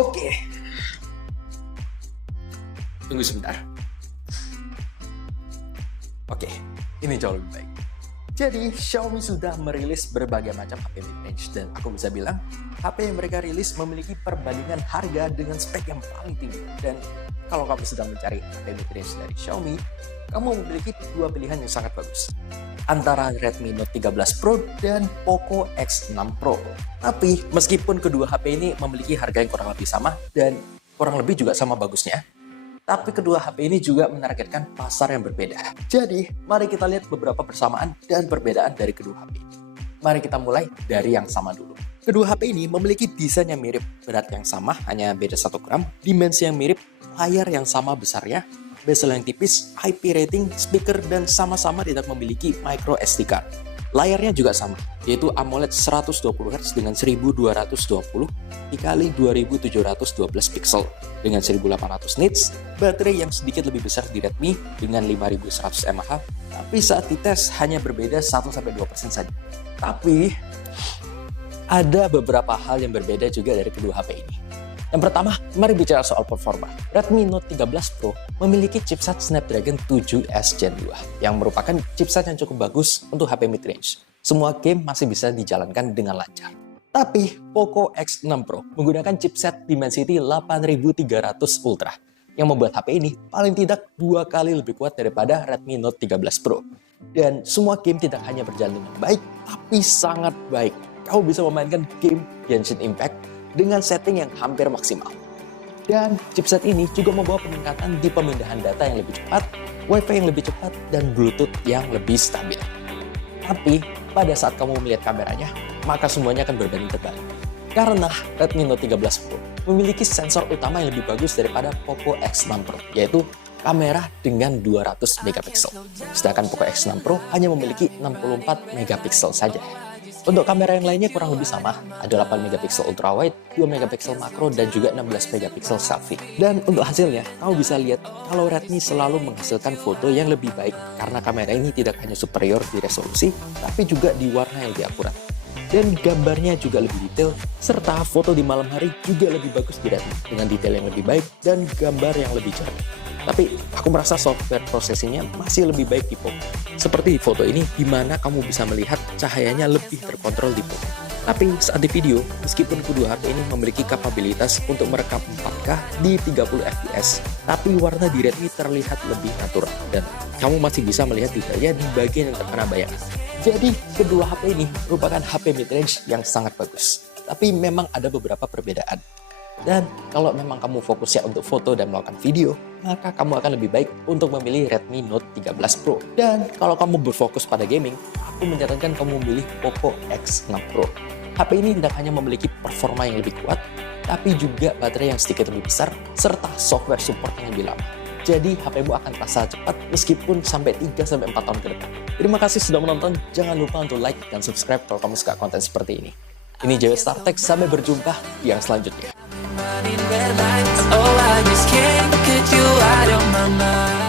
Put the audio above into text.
Oke. Tunggu sebentar. Oke, ini jauh lebih baik. Jadi, Xiaomi sudah merilis berbagai macam HP mid-range dan aku bisa bilang, HP yang mereka rilis memiliki perbandingan harga dengan spek yang paling tinggi. Dan kalau kamu sedang mencari HP mid-range dari Xiaomi, kamu memiliki dua pilihan yang sangat bagus. Antara Redmi Note 13 Pro dan Poco X6 Pro. Tapi, meskipun kedua HP ini memiliki harga yang kurang lebih sama dan kurang lebih juga sama bagusnya, tapi kedua HP ini juga menargetkan pasar yang berbeda. Jadi, mari kita lihat beberapa persamaan dan perbedaan dari kedua HP ini. Mari kita mulai dari yang sama dulu. Kedua HP ini memiliki desain yang mirip, berat yang sama, hanya beda 1 gram, dimensi yang mirip, layar yang sama besarnya, bezel yang tipis, IP rating, speaker, dan sama-sama tidak memiliki micro SD card. Layarnya juga sama, yaitu AMOLED 120Hz dengan 1220 dikali 2712 pixel dengan 1800 nits, baterai yang sedikit lebih besar di Redmi dengan 5100 mAh, tapi saat dites hanya berbeda 1-2% saja. Tapi ada beberapa hal yang berbeda juga dari kedua HP ini. Yang pertama, mari bicara soal performa. Redmi Note 13 Pro memiliki chipset Snapdragon 7S Gen 2 yang merupakan chipset yang cukup bagus untuk HP mid-range. Semua game masih bisa dijalankan dengan lancar. Tapi Poco X6 Pro menggunakan chipset Dimensity 8300 Ultra yang membuat HP ini paling tidak 2 kali lebih kuat daripada Redmi Note 13 Pro. Dan semua game tidak hanya berjalan dengan baik, tapi sangat baik. Kamu bisa memainkan game Genshin Impact dengan setting yang hampir maksimal. Dan chipset ini juga membawa peningkatan di pemindahan data yang lebih cepat, Wi-Fi yang lebih cepat, dan Bluetooth yang lebih stabil. Tapi, pada saat kamu melihat kameranya, maka semuanya akan berbanding terbalik. Karena Redmi Note 13 Pro memiliki sensor utama yang lebih bagus daripada Poco X6 Pro, yaitu kamera dengan 200 megapiksel. Sedangkan Poco X6 Pro hanya memiliki 64 megapiksel saja. Untuk kamera yang lainnya kurang lebih sama, ada 8 megapiksel ultrawide, 2 megapiksel makro, dan juga 16 megapiksel selfie. Dan untuk hasilnya, kamu bisa lihat kalau Redmi selalu menghasilkan foto yang lebih baik karena kamera ini tidak hanya superior di resolusi, tapi juga di warna yang lebih akurat. Dan gambarnya juga lebih detail, serta foto di malam hari juga lebih bagus di Redmi dengan detail yang lebih baik dan gambar yang lebih jernih. Tapi aku merasa software prosesinya masih lebih baik di Poco. Seperti di foto ini, di mana kamu bisa melihat cahayanya lebih terkontrol di Poco. Tapi saat di video, meskipun kedua HP ini memiliki kapabilitas untuk merekam 4K di 30 fps, tapi warna di Redmi terlihat lebih natural dan kamu masih bisa melihat detailnya di bagian yang terkena bayangan. Jadi, kedua HP ini merupakan HP mid-range yang sangat bagus. Tapi memang ada beberapa perbedaan. Dan kalau memang kamu fokusnya untuk foto dan melakukan video, maka kamu akan lebih baik untuk memilih Redmi Note 13 Pro. Dan kalau kamu berfokus pada gaming, aku menyarankan kamu memilih Poco X6 Pro. HP ini tidak hanya memiliki performa yang lebih kuat, tapi juga baterai yang sedikit lebih besar, serta software support yang lebih lama. Jadi HP-mu akan terasa cepat meskipun sampai 3-4 tahun ke depan. Terima kasih sudah menonton, jangan lupa untuk like dan subscribe kalau kamu suka konten seperti ini. Ini JW StarTech, sampai berjumpa di yang selanjutnya. Running red lights, oh I just can't get you out of my mind.